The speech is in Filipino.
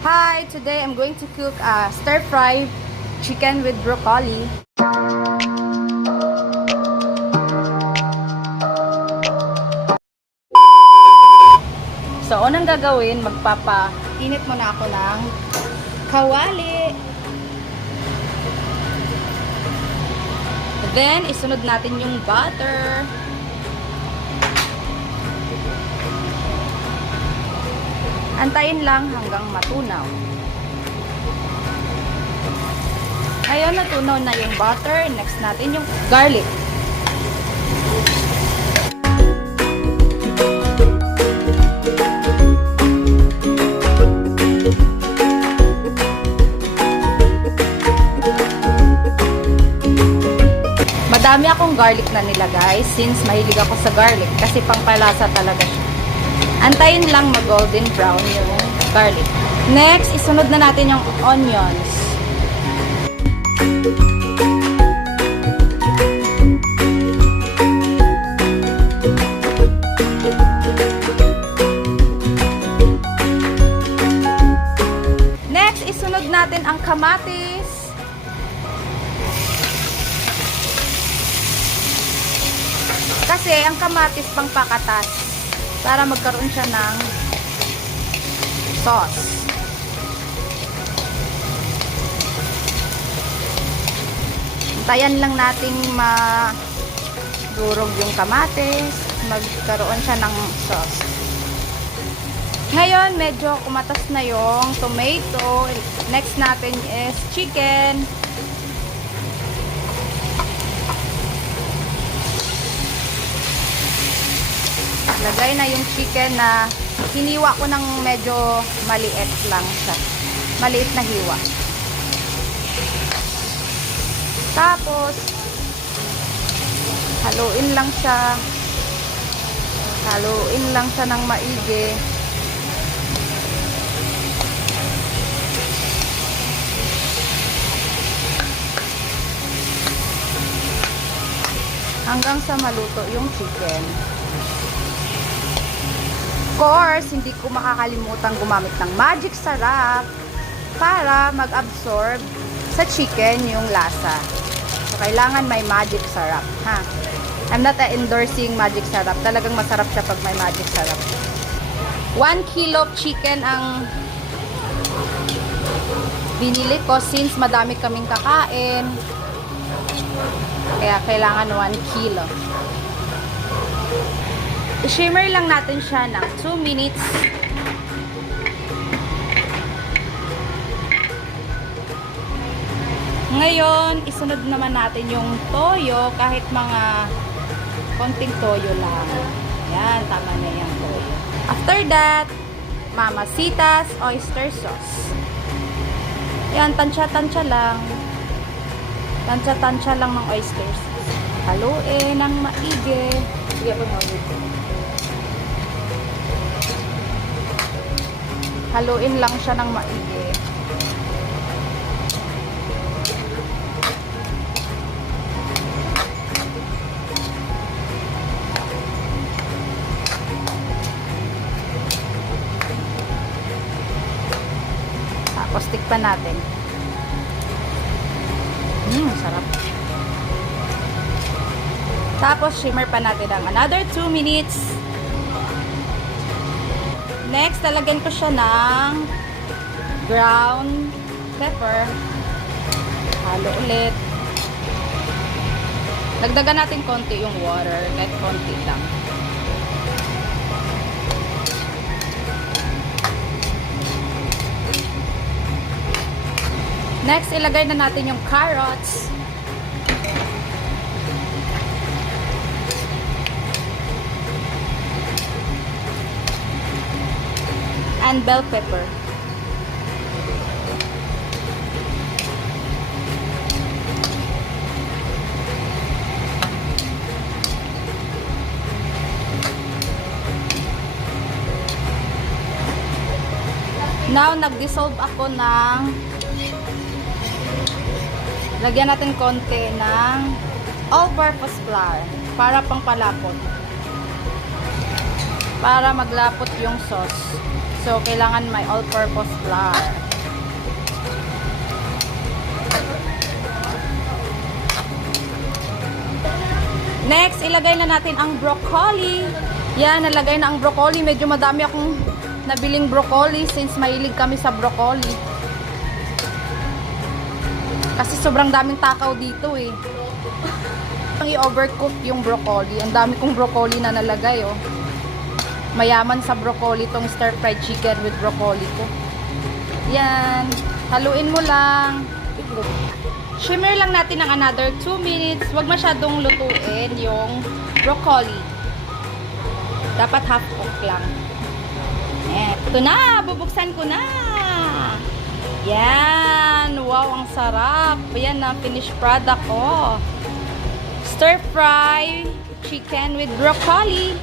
Hi, today I'm going to cook a stir-fry chicken with broccoli. So, unang gagawin, magpapainit muna ako ng kawali. Then, isunod natin yung butter. Antayin lang hanggang matunaw. Ngayon, natunaw na yung butter. Next natin yung garlic. Madami akong garlic na nilagay since mahilig ako sa garlic kasi pangpalasa talaga siya. Antayin lang mag-golden brown yung garlic. Next, isunod na natin yung onions. Next, isunod natin ang kamatis. Kasi ang kamatis pangpakatas para magkaroon siya ng sauce. Antayan lang nating madurog yung kamatis, magkaroon siya ng sauce. Ngayon, medyo kumatas na yung tomato. Next natin is chicken. Lagay na yung chicken na hiniwa ko ng medyo maliit lang siya. Maliit na hiwa. Tapos, haluin lang siya. Haluin lang siya ng maigi. Hanggang sa maluto yung chicken. Of course, hindi ko makakalimutan gumamit ng magic sarap para mag-absorb sa chicken yung lasa. So, kailangan may magic sarap, ha? I'm not endorsing magic sarap. Talagang masarap siya pag may magic sarap. 1 kilo chicken ang binili ko since madami kaming kakain. Kaya kailangan 1 kilo. I-shimmer lang natin siya ng 2 minutes. Ngayon, isunod naman natin yung toyo, kahit mga konting toyo lang. Ayan, tama na yung toyo. After that, Mamacita's oyster sauce. Ayan, tansya-tansya lang. Tansya-tansya lang ng oyster sauce. Haluin ng maigi. Sige po, haluin lang siya ng maigi. Tapos tikpan natin. Sarap. Tapos shimmer pa natin ng another 2 minutes. Next, talagyan ko siya ng ground pepper. Halo ulit. Dagdagan natin konti yung water. Kahit konti lang. Next, ilagay na natin yung carrots. And bell pepper. Now, nag-dissolve ako ng lagyan natin konti ng all-purpose flour para pang palapot. Para maglapot yung sauce. So, kailangan may all-purpose flour. Next, ilagay na natin ang broccoli. Yan, nalagay na ang broccoli. Medyo madami akong nabiling broccoli since mahilig kami sa broccoli. Kasi sobrang daming takaw dito eh. I-overcook yung broccoli. Ang dami kong broccoli na nalagay oh. Mayaman sa broccoli tong stir-fried chicken with broccoli ko. Yan. Haluin mo lang. Shimmer lang natin ng another 2 minutes. Huwag masyadong lutuin yung broccoli. Dapat half cook lang. Ayan. Ito na! Bubuksan ko na! Yan! Wow, ang sarap! Ayan na, finished product ko. Stir-fry chicken with broccoli.